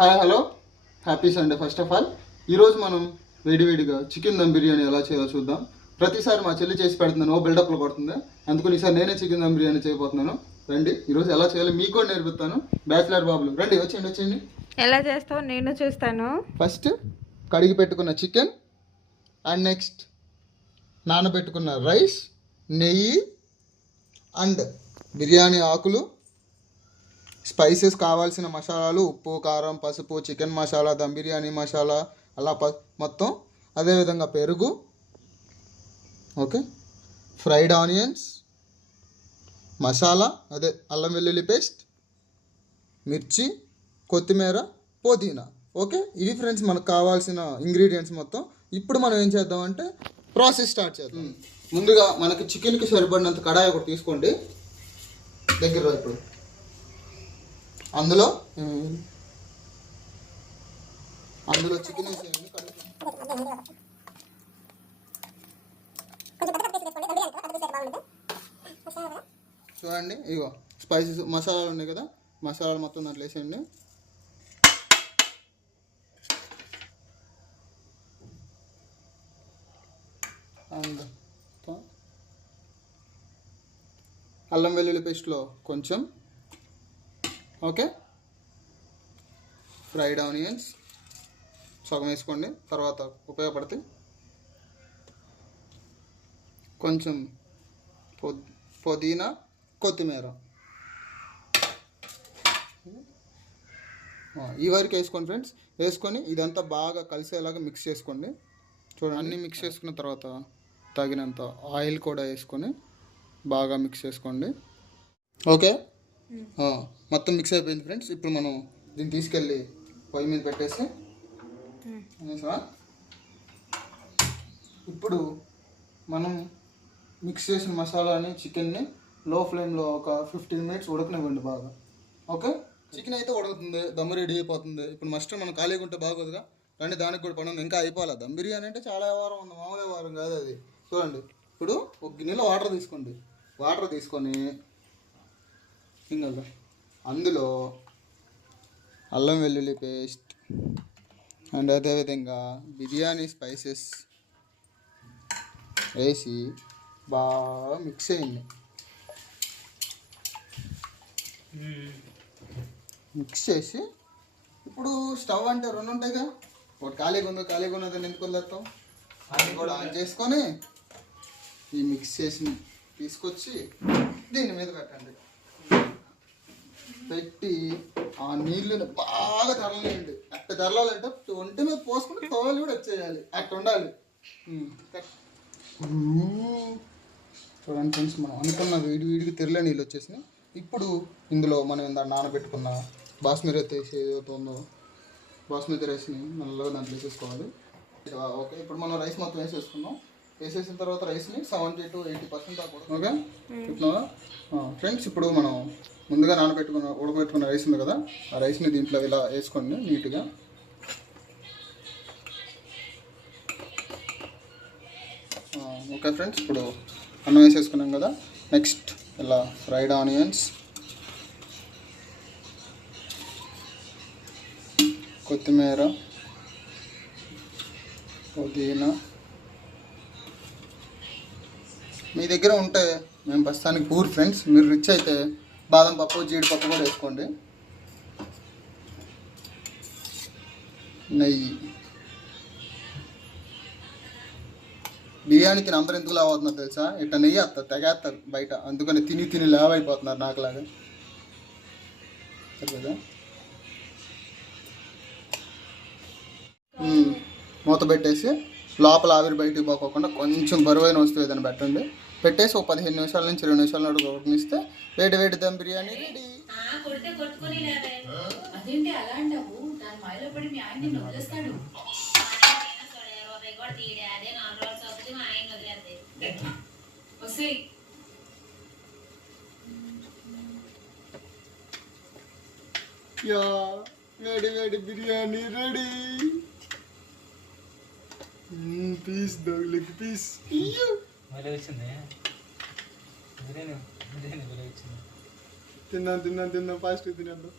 Hi hello happy Sunday. First of all ఈరోజు మనం వేడివేడిగా చికెన్ దమ్ బిర్యానీ ఎలా చేయాలో చూద్దాం. ప్రతిసారి మా చెల్లి చేసి పెడుతున్నాను, బిల్డప్లో పడుతుంది. అందుకని ఈసారి నేనే చికెన్ దమ్ బిర్యానీ చేయబోతున్నాను. రండి, ఈరోజు ఎలా చేయాలో మీకు కూడా నేర్పిస్తాను. బ్యాచిలర్ బాబులు రండి, వచ్చేయండి. ఎలా చేస్తావు నేను చూస్తాను. ఫస్ట్ కడిగి పెట్టుకున్న చికెన్ అండ్ నెక్స్ట్ నానబెట్టుకున్న రైస్, నెయ్యి అండ్ బిర్యానీ ఆకులు, స్పైసెస్, కావాల్సిన మసాలాలు, ఉప్పు, కారం, పసుపు, చికెన్ మసాలా, దమ్ బిర్యానీ మసాలా, అలా మొత్తం. అదేవిధంగా పెరుగు, ఓకే, ఫ్రైడ్ ఆనియన్స్, మసాలా అదే అల్లం వెల్లుల్లి పేస్ట్, మిర్చి, కొత్తిమీర, పుదీనా. ఓకే, ఇవి ఫ్రెండ్స్ మనకు కావాల్సిన ఇంగ్రీడియంట్స్ మొత్తం. ఇప్పుడు మనం ఏం చేద్దామంటే ప్రాసెస్ స్టార్ట్ చేద్దాం. ముందుగా మనకి చికెన్కి సరిపడినంత కడాయి ఒకటి తీసుకోండి దగ్గర. ఇప్పుడు అందులో చికెన్ వేసేయండి. చూడండి, ఇగో స్పైసెస్ మసాలాలు ఉన్నాయి కదా, మసాలాలు మొత్తం దాంట్లో వేసేయండి. అండ్ అల్లం వెల్లుల్లి పేస్ట్లో కొంచెం, ఓకే, ఫ్రైడ్ ఆనియన్స్ సగం వేసుకోండి, తర్వాత ఉపయోగపడతాయి. కొంచెం పుదీనా, కొత్తిమీర ఈ వరకు వేసుకోండి ఫ్రెండ్స్. వేసుకొని ఇదంతా బాగా కలిసేలాగా మిక్స్ చేసుకోండి. చూడండి, అన్నీ మిక్స్ చేసుకున్న తర్వాత తగినంత ఆయిల్ కూడా వేసుకొని బాగా మిక్స్ చేసుకోండి. ఓకే, మొత్తం మిక్స్ అయిపోయింది ఫ్రెండ్స్. ఇప్పుడు మనం దీన్ని తీసుకెళ్ళి పొయ్యి మీద పెట్టేసి, ఇప్పుడు మనం మిక్స్ చేసిన మసాలాని, చికెన్ని లో ఫ్లేమ్లో ఒక 15 మినిట్స్ ఉడకనివ్వండి బాగా. ఓకే, చికెన్ అయితే ఉడుకుతుంది, దమ్ రెడీ అయిపోతుంది. ఇప్పుడు మస్ట్ మనం ఖాళీగా ఉంటే బాగోదుగా, రండి దానికి కూడా పని ఉంది. ఇంకా అయిపోవాలి. దమ్ బిర్యానీ అంటే చాలా వారం ఉంది, మామూలు వారం కాదు అది. చూడండి, ఇప్పుడు ఒక గిన్నెలో వాటర్ తీసుకోండి. వాటర్ తీసుకొని సింగల్గా అందులో అల్లం వెల్లుల్లి పేస్ట్ అండ్ అదేవిధంగా బిర్యానీ స్పైసెస్ వేసి బాగా మిక్స్ చేయండి. మిక్స్ చేసి ఇప్పుడు స్టవ్ అంటే 2 ఉంటాయిగా, ఒకటి ఖాళీగా ఉన్నదని ఎందుకు వదిలేస్తాం, అది కూడా ఆన్ చేసుకొని ఈ మిక్స్ చేసి తీసుకొచ్చి దీని మీద పెట్టండి. పెట్టి ఆ నీళ్ళని బాగా తరలేయండి. అట్ట తరలాలంటే ఒంటి మీద పోసుకుంటే తోలు కూడా వచ్చేయాలి, అట్ట ఉండాలి. చూడండి ఫ్రెండ్స్, మనం అనుకున్న వీడికి తెరలే నీళ్ళు వచ్చేసినాయి. ఇప్పుడు ఇందులో మనం ఇందా నానబెట్టుకున్న బాస్మతి రైస్ ఏదైతే ఉందో, బాస్మతి రైస్ని నల్లగా దాంట్లో వేసేసుకోవాలి. ఓకే, ఇప్పుడు మనం రైస్ మొత్తం వేసేసుకున్నాం. వేసేసిన తర్వాత రైస్ని 70 to 80% దాకా. ఓకే, ఇప్పుడు ఫ్రెండ్స్, ఇప్పుడు మనం ముందుగా ఉడకబెట్టుకున్న రైస్ ఉంది కదా, ఆ రైస్ని దీంట్లో ఇలా వేసుకోండి నీట్గా. ఓకే ఫ్రెండ్స్, ఇప్పుడు అన్నం వేసేసుకున్నాం కదా. నెక్స్ట్ ఇలా ఫ్రైడ్ ఆనియన్స్, కొత్తిమీర, పుదీనా. మీ దగ్గర ఉంటే, మేము ప్రస్తుతానికి పూర్ ఫ్రెండ్స్, మీరు రిచ్ అయితే బాదం పప్పు, జీడిపప్పు కూడా వేసుకోండి. నెయ్యి. బిర్యానీ తిని అందరూ ఎందుకు లావ్ అవుతున్నారు తెలుసా? ఇట్లా నెయ్యి వస్తారు, తెగేస్తారు బయట, అందుకని తిని లావ్ అయిపోతున్నారు నాకులాగా. కదా, మూత పెట్టేసి లోపల ఆవిరి బయటికి పోకోకుండా కొంచెం బరువైన వస్తువు ఏదైనా పెట్టండి. పెట్టేసి ఒక 15 నిమిషాల నుంచి 20 నిమిషాల నాడు ఉడకనిస్తే వేడి దమ్ బిర్యానీ రెడీ. వేడి biryani ready. Piece leg piece తిన్నాను ఫాస్ట్ తిన్నాను.